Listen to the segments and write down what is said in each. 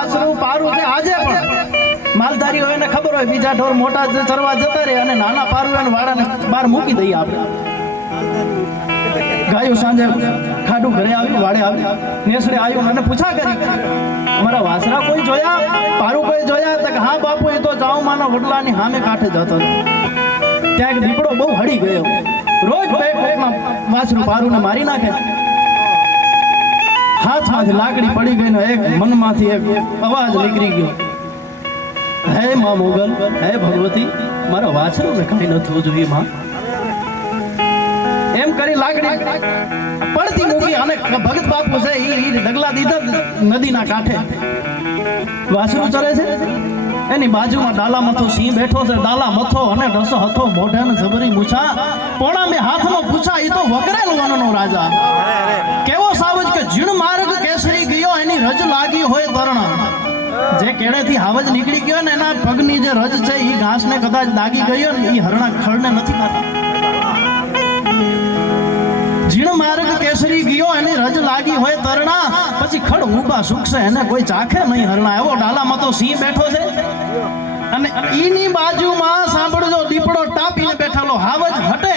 વાછરું પારું છે આજે પણ માલધારી હોય ને ખબર હોય બીજા ઢોર મોટા ચરવા જતા રહે અને નાના પારું એને વાડાને બહાર મૂકી દઈએ આપણે. ગાયું સાંજે ખાડું ઘરે આવ્યું વાડે આવ્યું નેસડે આવ્યું અને પૂછા કરી અમારા વાસરા કોઈ જોયા પારું કોઈ જોયા? તો હા બાપુ એ તો જાઉં માના વડલાની સામે કાંઠે જતો ત્યાં એક દીપડો બહુ હળી ગયો રોજ બે કોકમાં વાસરું પારું ને મારી નાખે. હાથમાંથી લાકડી પડી ગઈ ને એક મનમાંથી એક અવાજ નીકળી ગયો હે માં મોગલ હે ભગવતી મારા વાછરું ને કઈ ન થવું જોઈએ માં એમ કરી લાકડી પડતી મૂકી અને ભગત બાપુ છે ઈ ડગલા દીધા નદીના કાંઠે વાછરું ચરે છે એની બાજુમાં ડાલા મથો સિંહ બેઠો છે ડાલા મથો અને રસો હથો મોઢા ને જબરી મૂછા પોણા મે હાથમાં પૂછા ઈ તો વકરેલ વનનો રાજા કેવો સાવજ કે જીણ માર્ગ કેસરી ગયો એની રજ લાગી હોય તરણા જે કેળેથી હાવજ નીકળી ગયો ને એના પગની જે રજ છે ઈ ઘાસને કદાચ લાગી ગયો ને ઈ હરણા ખળને નથી ખાતા. જીણ માર્ગ કેસરી ગયો એની રજ લાગી હોય તરણા પછી ખડ ઊભા સુખશે એને કોઈ ચાખે નહીં હરણા એવો ડાલામાં તો સિંહ બેઠો છે અને ઈની બાજુમાં સાંભળજો દીપડો ટાપીને બેઠેલો હાવજ હટે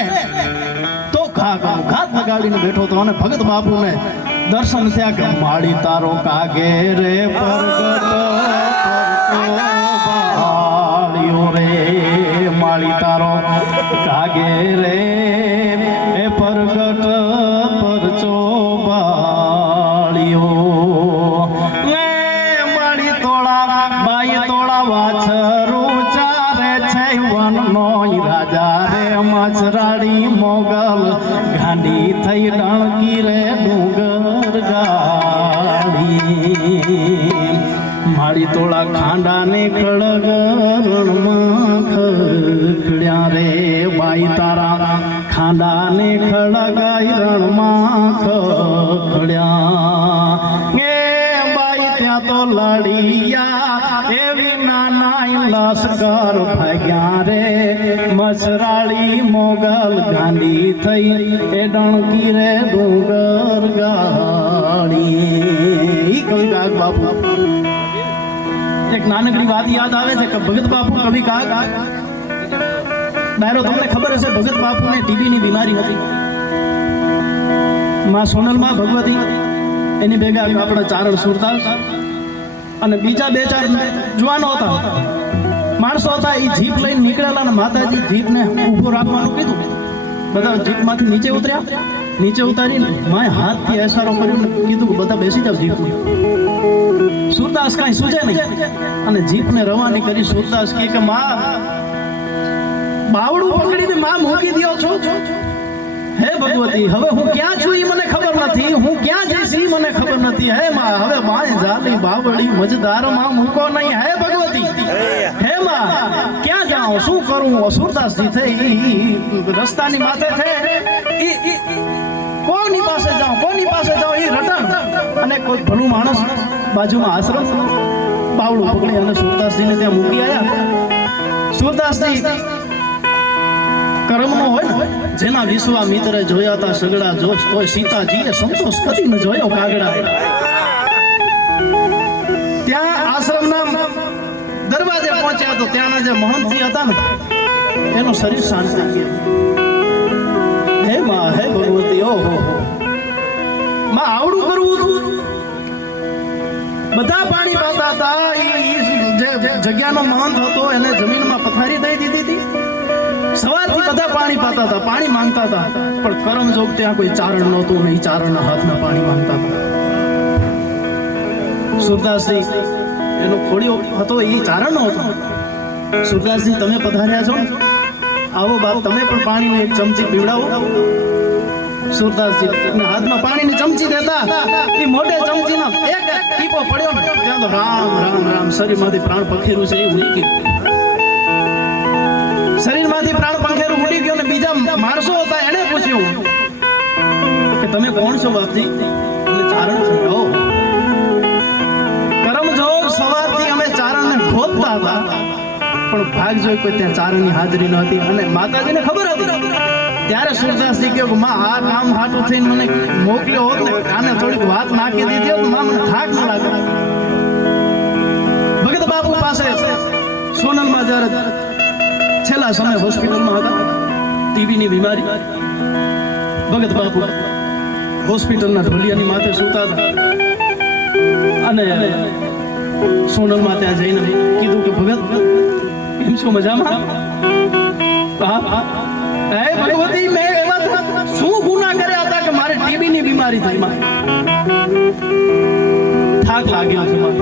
તો ઘાત લગાડીને બેઠો તો અને ભગત બાપુને દર્શન થયા કે માળી તારો કાગે રે પરગટ રે માળી તારો કાગે રે પરગટ પરચો બાળ્યો માળી તોળા બાઈ તોળા વાછરું ચારે છે વનનો રાજા રે મચરાડી મોગલ ગાંડી થઈ ડણકી રે ડુંગર ગાડી માળી તોળા ખાંડા ને ખડગ રણમાં ખડ્યા રે બાઈ તારા ખાંડા ને ખડગાઈ રણમાં ખડ્યા એ બાઈ ત્યાં તો લડિયા એવી નાના લશ્કર ભાગ્યા રે મસરાળી મોગલ ગાંડી થઈ એ ડણકી રે ડુંગર ગાડી. કવિ કાગ બાપુ એક નાનકડી વાત યાદ આવે છે કે ભગત બાપુ કવિ કાગ ડાયરો તમને ખબર હશે ભગત બાપુને ટીબીની બીમારી હતી. માં સોનલમાં ભગવતી એની ભેગા આપણા ચારણ સુરદાસ અને બીજા બે ચાર જુવાનો હતા માણસો હતા એ જીપ લઈને નીકળેલા અને માતાજી જીપને ઊભો રાખવાનું કીધું. બધા જીપમાંથી નીચે ઉતર્યા નીચે ઉતારીને માએ હાથથી ઇશારો કર્યો ને કીધું કે બધા બેસી જાવ જીપમાં. સુરદાસ કાંઈ સૂજે નહીં અને જીપને રવાની કરી. સુરદાસ કે માં બાવડું પકડીને માં મૂકી દો છો હે ભગવતી હવે હું ક્યાં છું ઈ મને ખબર નથી હું ક્યાં જઈશ ઈ મને ખબર નથી હે માં હવે બાય જાલી બાવડી મજદાર માં મૂકો નહીં હે ભગવતી હે માં ક્યાં જાઉં શું કરું? સુરદાસજી થઈ રસ્તાની માથે છે કોની પાસે જાઉં ઈ રટણ અને કોઈ ભલું માણસ બાજુમાં આશ્રમ બાવડું પકડી અને સુરદાસજીને ત્યાં મૂકી આવ્યા. સુરદાસજી કર્મનો હોય જેના વિશ્વામિત્રે જોયા હતા સગડા જોશ તોય સીતાજીએ સંતોષ કદી ન જોયો કાગડા. ત્યાં આશ્રમના દરવાજે પહોંચ્યા તો ત્યાંના જે મહંતજી હતા ને એનું શરીર શાંત થઈ ગયું. હે માં હે ભગવતી ઓહો માં આવડું કરવું હતું. બધા પાણી પાતા હતા. જે જગ્યાનો મહંત હતો એને જમીનમાં પથારી દઈ દીધી હતી. સવારથી બધા પાણી પાતા હતા પાણી માંગતા હતા પણ કરમજોગ ત્યાં કોઈ ચારણ નહોતું ને ચારણના હાથમાં પાણી માંગતા હતા. સુરદાસજી એનો ખોડિયો હતો એ ચારણ નો હતો. સુરદાસજી તમે પધાર્યા છો આવો બાપ તમે પણ પાણીને એક ચમચી પીવડાવો. સુરદાસજી હાથમાં પાણીની ચમચી દેતા એ મોઢે ચમચીનો એક ટીપો પડ્યો ને ત્યાં તો રામ રામ રામ શરીરમાંથી પ્રાણ પખેરું છે એ ઉડી ગયું. શરીરમાંથી પ્રાણ પંખેરું ઉડી ગયો ને બીજા માણસો હતા એને પૂછ્યું કે તમે કોણ છો બાપજી? એટલે ચારણ છો. કરમજોગ સવારથી અમે ચારણને ગોતતા હતા પણ ભાગ જોઈ કોઈ ત્યાં ચારણની હાજરી ન હતી અને માતાજીને ખબર હતી. ત્યારે સુરદાસજી કહ્યું કે માં આ કામ હાટું થઈને મને મોકલ્યો હોત ને કાને થોડીક વાત નાખી દીધી હોત માં મને થાક ન લાગે. પાસે સોનલમાં જ્યારે છેલ્લા સમય હોસ્પિટલમાં હતા, ટીબીની બીમારી, ભગત બાપુ હોસ્પિટલના ઢોલિયાની માથે સૂતા હતા અને સોનલમાં ત્યાં જઈને કીધું કે ભગત એમ શું મજામાં? હે ભગવતી, મેં એવા શું ગુના કર્યા હતા કે મારે ટીબીની બીમારી થઈ? થાક લાગ્યો છે મને.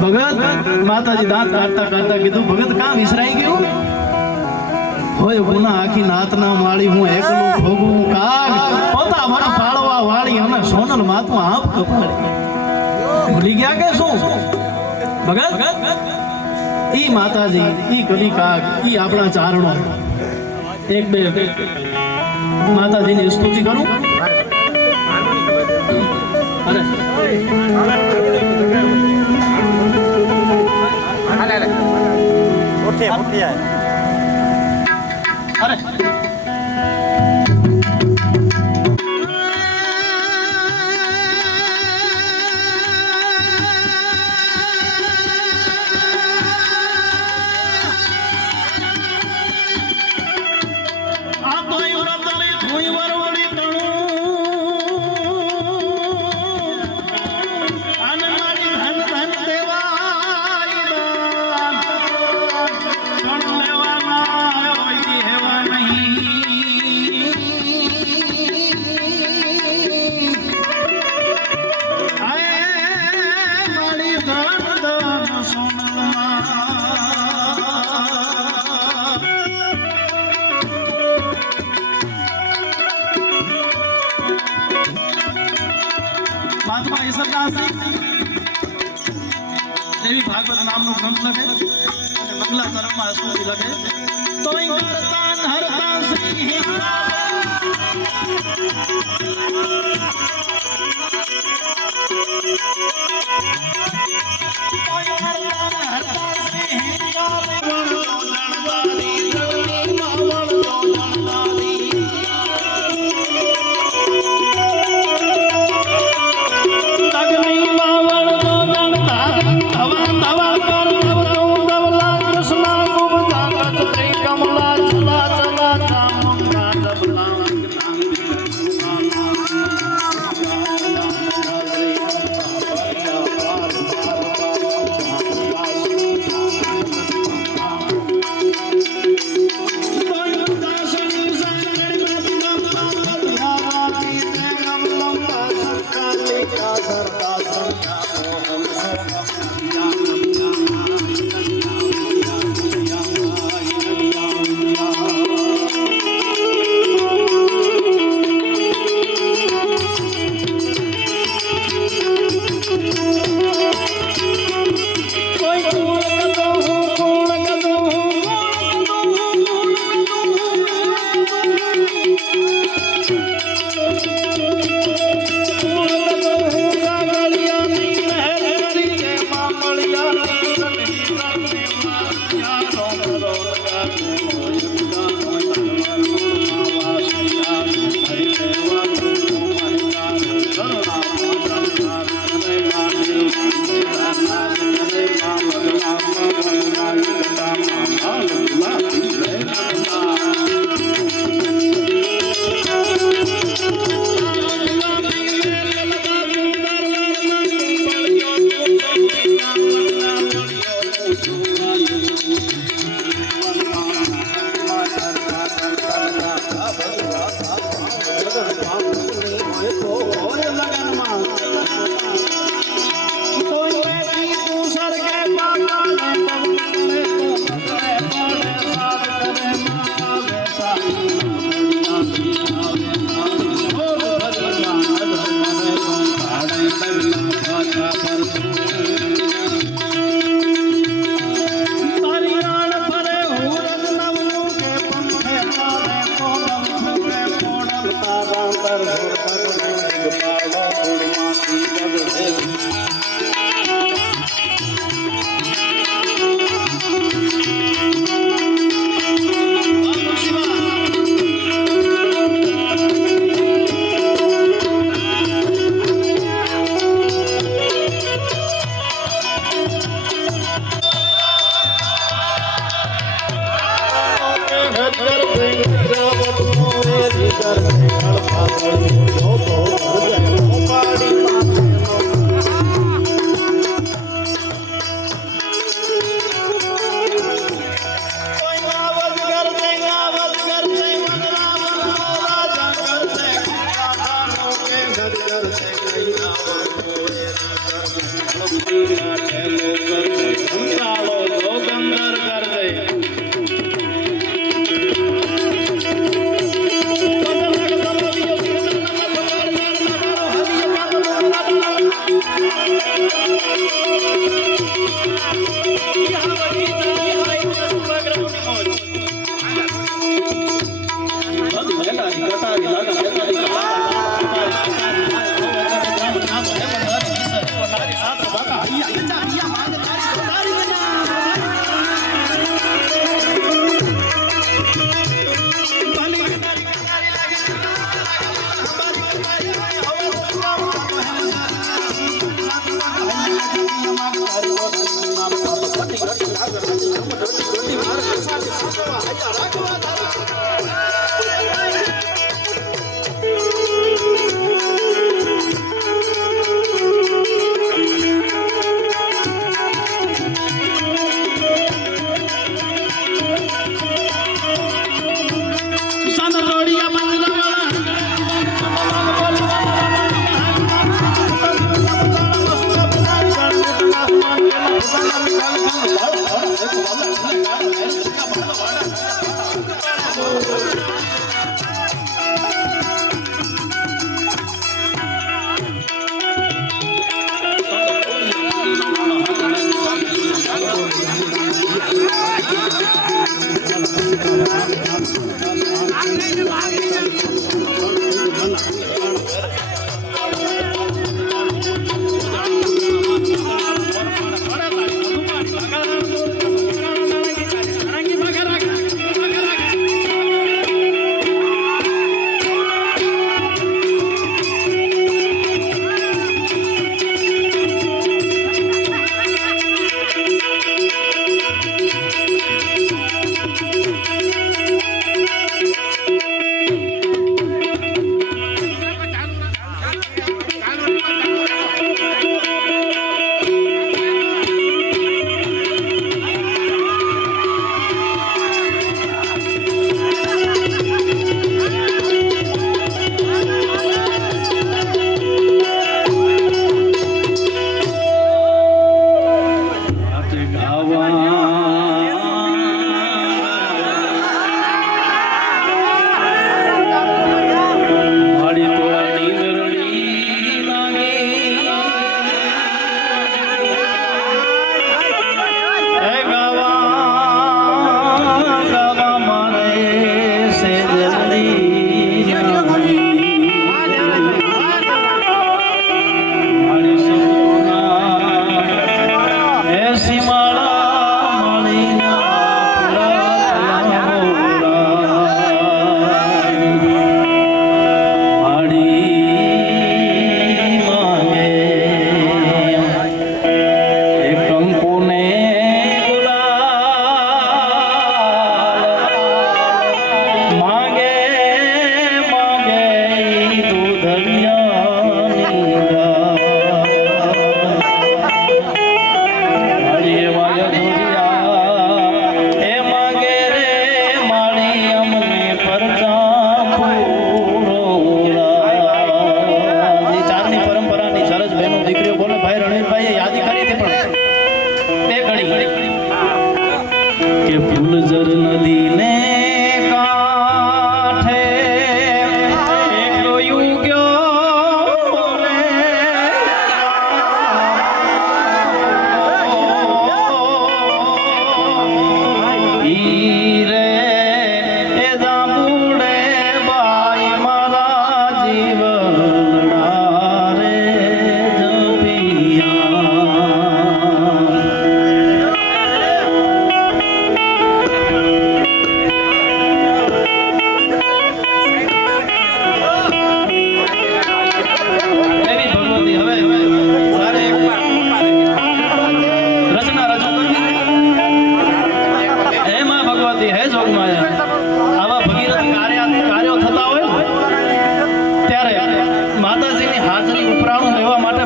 ભગત માતાજી દાંત કાઢતા કાઢતા કીધું, ભગત કામ વિસરાઈ ગયું? હોય ગુના આખી નાતના માળી, હું એકલું ભોગવું કાગ, પોતા મને પાળવા વાળી અને સોનલ માથમાં આપ કપાડી. ભૂલી ગયા કે શું ભગત? ઈ માતાજી, ઈ કવિ કાગ, ઈ આપણા ચારણો. એક બે માતાજીની સ્તુતિ કરું. અરે મહાત્મા ઈશ્વરદાસજી દેવી ભાગવત નામનો ગ્રંથ લખે અને મંગલા ચરણમાં સ્તુતિ લખે. તોય કરતા હરતા શ્રી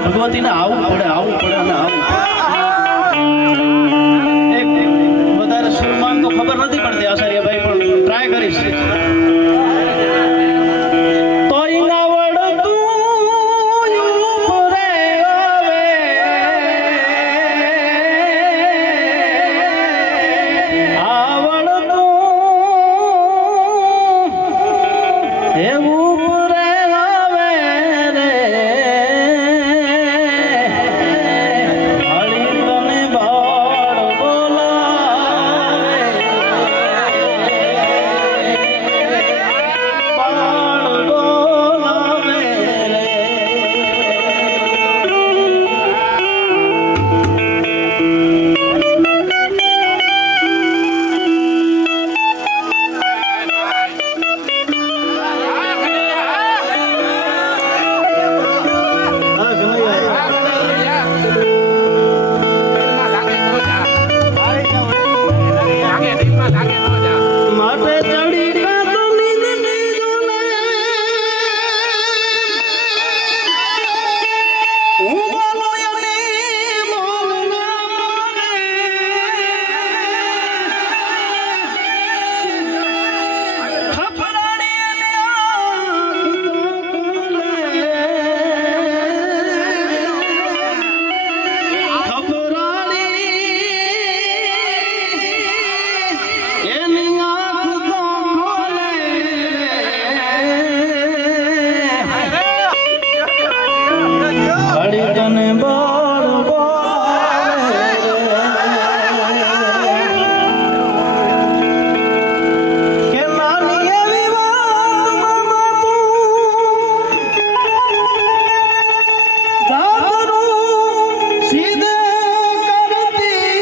ભગવતીને આવવું પડે અને આવવું એક વધારે સુરમાન તો ખબર નથી પડતી આચાર્યભાઈ, પણ ટ્રાય કરીશ. તોય ના વળતું ઉપરે કે નાની એવી વાતમાં તું સીધે કરતી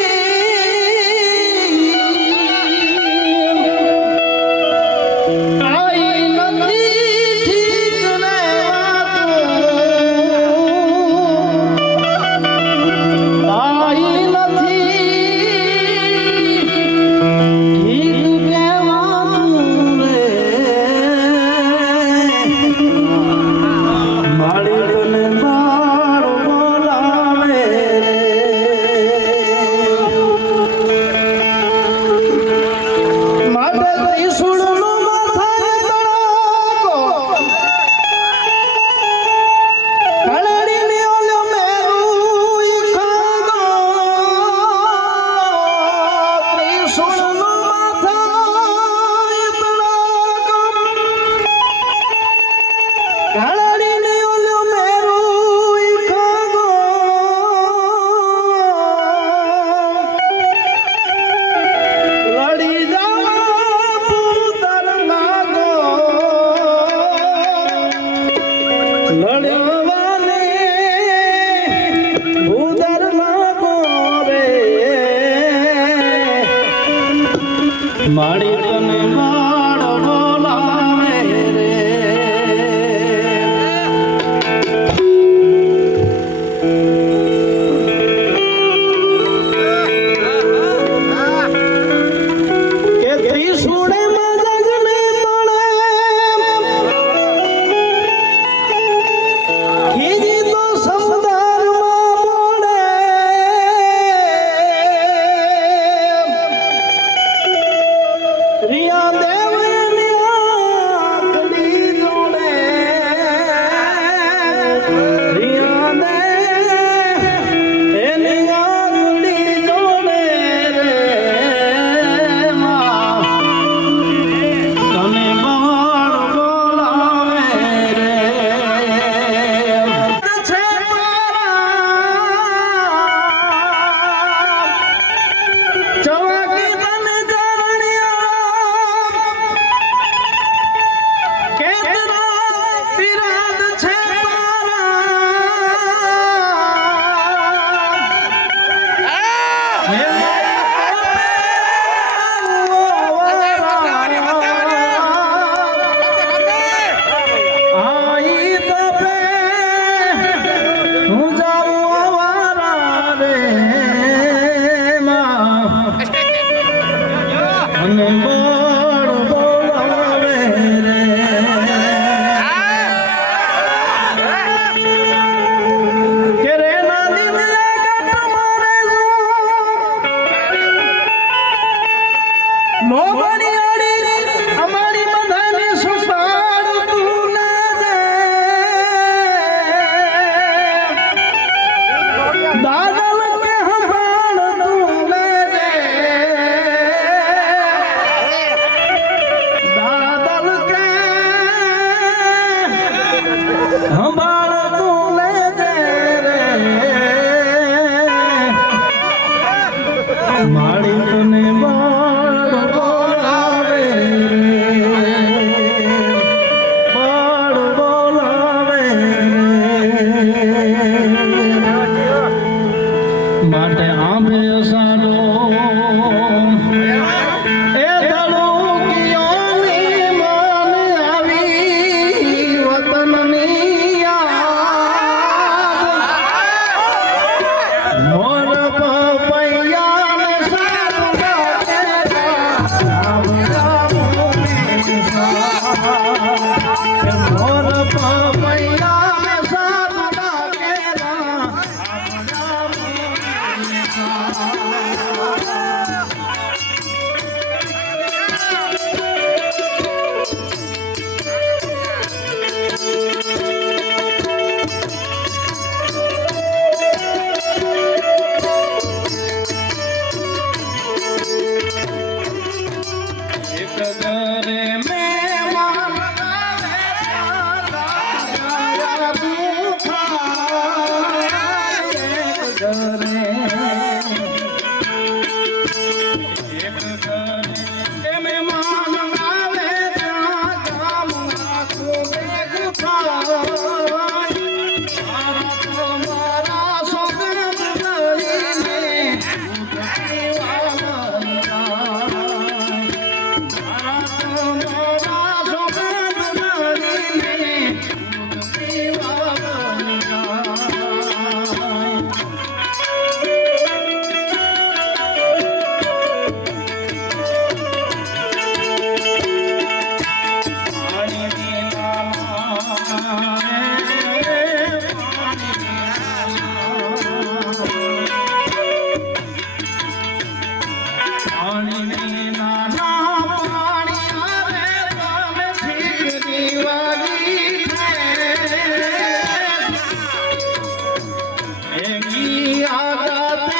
એકી આગાતે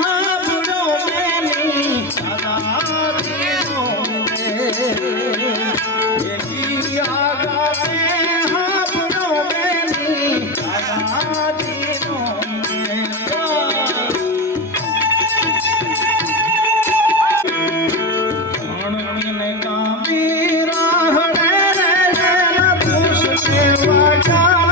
હાંભળો બેની દાદાજીનો રે એકી આગાતે હાંભળો બેની દાદાજીનો રે અણગીને કાબીરા હડે રે પુષ કેવા જાગો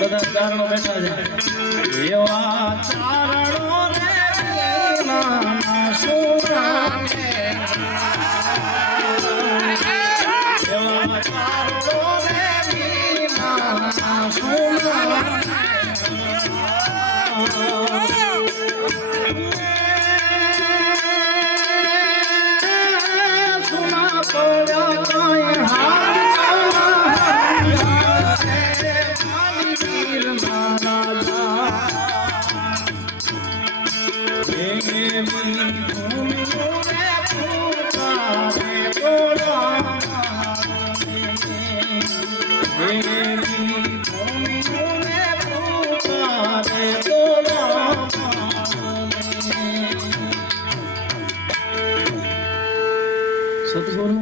બધા ચારણો બેઠા છે એવા ચારણો રે નાના સોના એવા ચારણો રે નાના સોના સુના પડ્યા સદગુરુ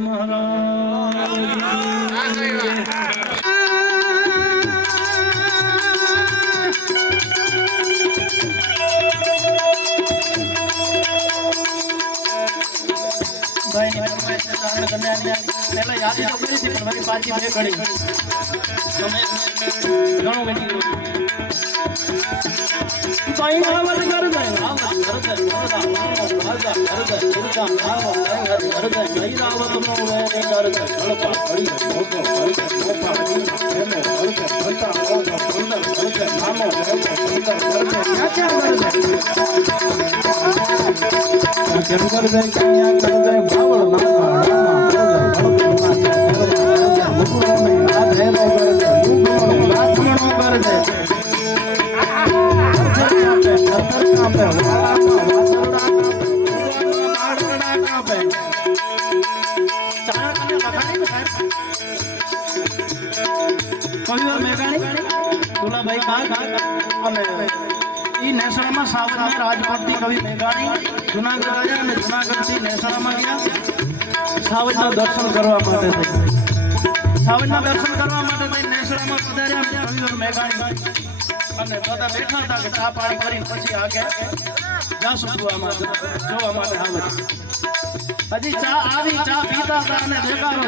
રાજકોટથી કવિ મેઘાણી જુનાગઢ આવ્યા અને જુનાગઢથી મહેસાણામાં ગયા સાવજના દર્શન કરવા માટે સાવજના દર્શન કરવા માટે થઈને મહેસાણામાં પધાર્યા કવિ મેઘાણી અને બધા બેઠા હતા કે ચા પાણી કરીને પછી આગળ જાશું જોવા માટે આવે હજી ચા આવી ચા પીતા હતા અને દેખાડો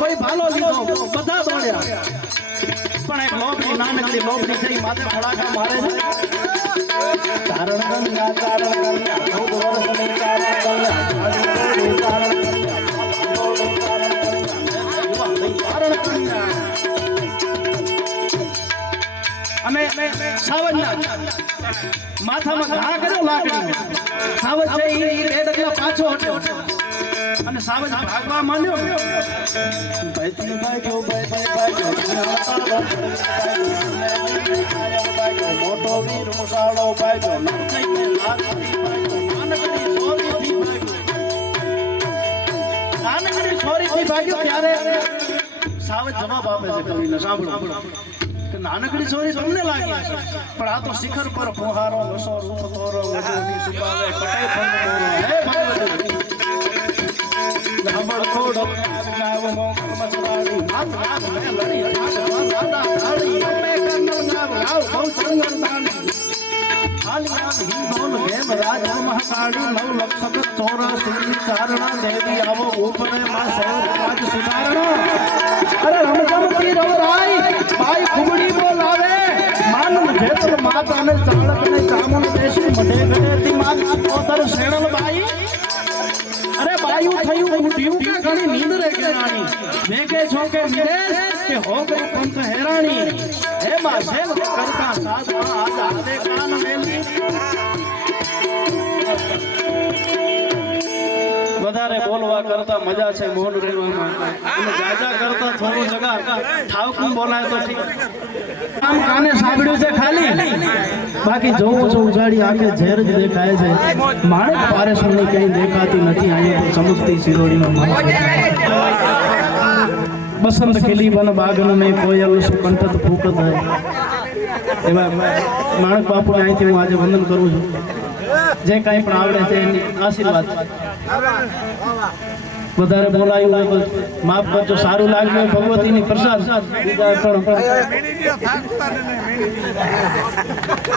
કોઈ ભાલો લીધો બધા દોડ્યા પણ એક લોભની નાનકડી લોભની થઈ માથે ફડાકા મારે છે તારણ ગંગા તારણ ગંગા 14 વર્ષની તારણ ગંગા અને સાવજના માથામાં ઘા કર્યો લાકડી સાવજ છે ઈ બે ડગલા પાછો હટ્યો અને સાવજ ભાગવા માંડ્યો ભાઈ મોટો વીર મુસાળો ભાગ્યો નાનકડી છોરીથી ભાગ્યો ત્યારે સાવજ જવાબ આપે છે કવિને સાંભળો નાનકડી છોરી તમને લાગી હશે પણ આ તો શિખર પર પોહારો વસો રૂપ તોરો વસોની સુપાવે કટે પંદ હે ભગવતી નામળ ખોડો નાવ મોકર મસવાડી નામ નામ મે લડી દાદા દાડી મે કરનલ નાવ આવ બહુ ચંગર નાની હાલિયા બોલ ગેમ રાજ મહાકાળી નવ લક્ષક 84 ચારણા દેવી આવો ઉપરે માં સૌ રાજ સુધારણો અરે રમજમતી રવરાઈ ભાઈ કુબડી બોલાવે માનવ જેતલ માતાને ચાળકને ચામુંડ દેશી મઢે ગઢેથી માત પોતર શેણલ બાઈ અરે બાયું થયું ઉઠ્યું કે ઘણી નીંદરે કેરાણી મેઘે છોકે વિદેશ કે હો ગઈ પંથ હેરાણી હે માં સેવ કરતા સાધવા આજ હાથે કાન મેલી વધારે બોલવા કરતા મજા છે મૌન રહેવામાં અને જાજા કરતા થોડું જગા ઠાવકું બોલાય તો ઠીક આમ કાને સાંભળ્યું છે ખાલી બાકી જોવો છો ઉજાડી આંખે ઝેર જ દેખાય છે માણેક પારેશની કઈ દેખાતી નથી અહીંયા તો ચમકતી સિરોડીમાં બસંત ખીલી બન બાગન में कोयल सुकंठत फूकत है એમાં માણક બાપુ અહીંથી હું આજે વંદન કરું છું જે કાંઈ પણ આવડે છે એની આશીર્વાદ વધારે બોલાયું હોય તો માફ કરજો સારું લાગ્યું હોય ભગવતીની પ્રસાદ બીજા પણ